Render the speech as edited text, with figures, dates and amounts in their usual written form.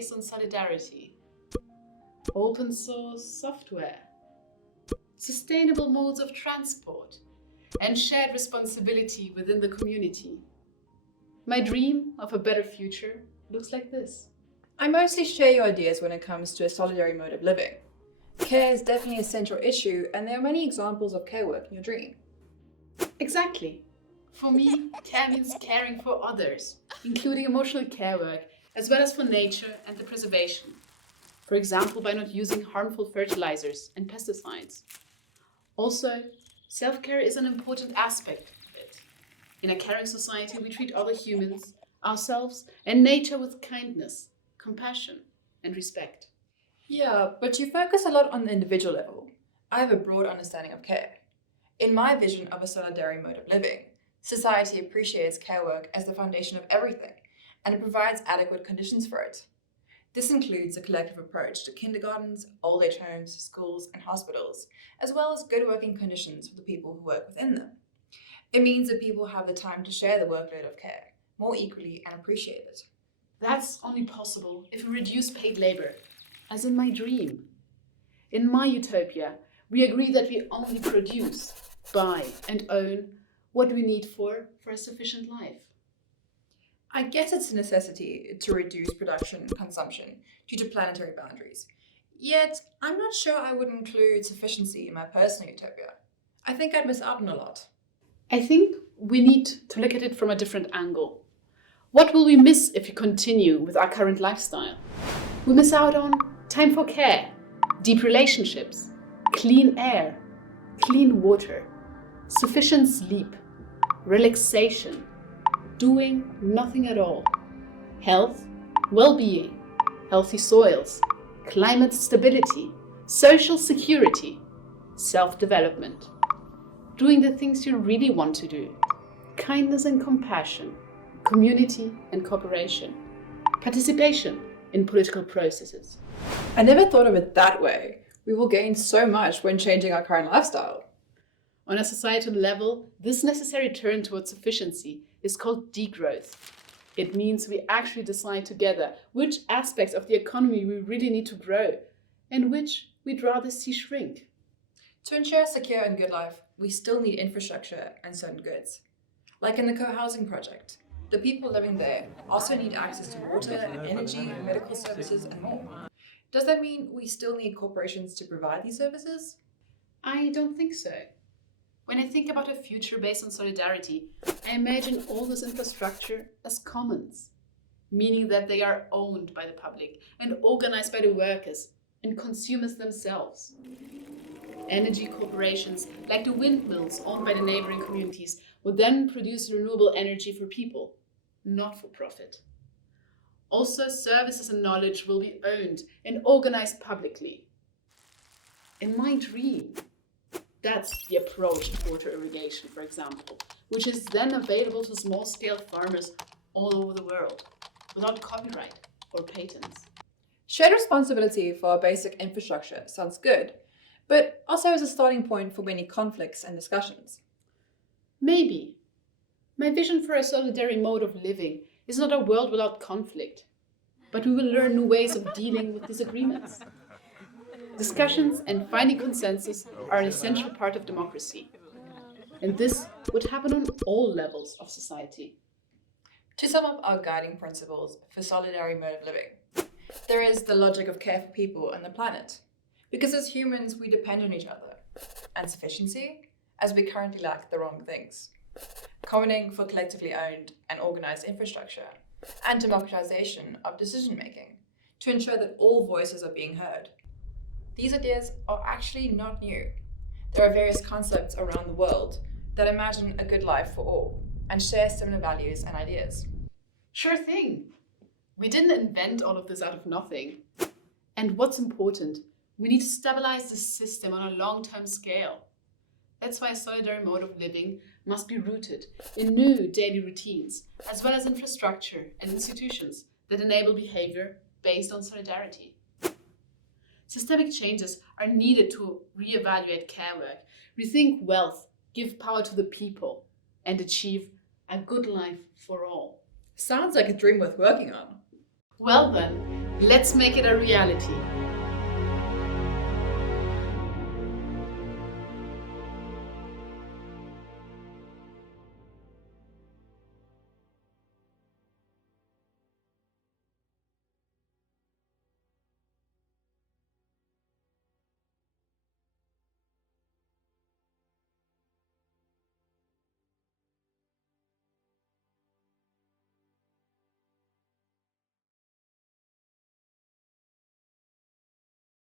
based on solidarity, open source software, sustainable modes of transport, and shared responsibility within the community. My dream of a better future looks like this. I mostly share your ideas when it comes to a solidary mode of living. Care is definitely a central issue, and there are many examples of care work in your dream. Exactly. For me, care means caring for others, including emotional care work, as well as for nature and the preservation. For example, by not using harmful fertilizers and pesticides. Also, self-care is an important aspect of it. In a caring society, we treat other humans, ourselves, and nature with kindness, compassion, and respect. Yeah, but you focus a lot on the individual level. I have a broad understanding of care. In my vision of a solidary mode of living, society appreciates care work as the foundation of everything, and it provides adequate conditions for it. This includes a collective approach to kindergartens, old age homes, schools, and hospitals, as well as good working conditions for the people who work within them. It means that people have the time to share the workload of care more equally and appreciate it. That's only possible if we reduce paid labor, as in my dream. In my utopia, we agree that we only produce, buy, and own what we need for a sufficient life. I guess it's a necessity to reduce production and consumption due to planetary boundaries. Yet, I'm not sure I would include sufficiency in my personal utopia. I think I'd miss out on a lot. I think we need to look at it from a different angle. What will we miss if we continue with our current lifestyle? We miss out on time for care, deep relationships, clean air, clean water, sufficient sleep, relaxation, doing nothing at all, health, well-being, healthy soils, climate stability, social security, self-development, doing the things you really want to do, kindness and compassion, community and cooperation, participation in political processes. I never thought of it that way. We will gain so much when changing our current lifestyle. On a societal level, this necessary turn towards sufficiency is called degrowth. It means we actually decide together which aspects of the economy we really need to grow and which we'd rather see shrink. To ensure a secure and good life, we still need infrastructure and certain goods. Like in the co-housing project, the people living there also need access to water, energy, medical services, and more. Does that mean we still need corporations to provide these services? I don't think so. When I think about a future based on solidarity, I imagine all this infrastructure as commons, meaning that they are owned by the public and organized by the workers and consumers themselves. Energy corporations, like the windmills owned by the neighboring communities, would then produce renewable energy for people, not for profit. Also, services and knowledge will be owned and organized publicly. In my dream, that's the approach to water irrigation, for example, which is then available to small-scale farmers all over the world, without copyright or patents. Shared responsibility for our basic infrastructure sounds good, but also as a starting point for many conflicts and discussions. Maybe. My vision for a solidary mode of living is not a world without conflict, but we will learn new ways of dealing with disagreements. Discussions and finding consensus are an essential part of democracy, and this would happen on all levels of society. To sum up our guiding principles for solidary mode of living, there is the logic of care for people and the planet, because as humans we depend on each other, and sufficiency, as we currently lack the wrong things. Commoning for collectively owned and organized infrastructure, and democratization of decision-making to ensure that all voices are being heard. These ideas are actually not new. There are various concepts around the world that imagine a good life for all and share similar values and ideas. Sure thing. We didn't invent all of this out of nothing. And what's important, we need to stabilize the system on a long-term scale. That's why a solidary mode of living must be rooted in new daily routines, as well as infrastructure and institutions that enable behavior based on solidarity. Systemic changes are needed to reevaluate care work, rethink wealth, give power to the people, and achieve a good life for all. Sounds like a dream worth working on. Well then, let's make it a reality.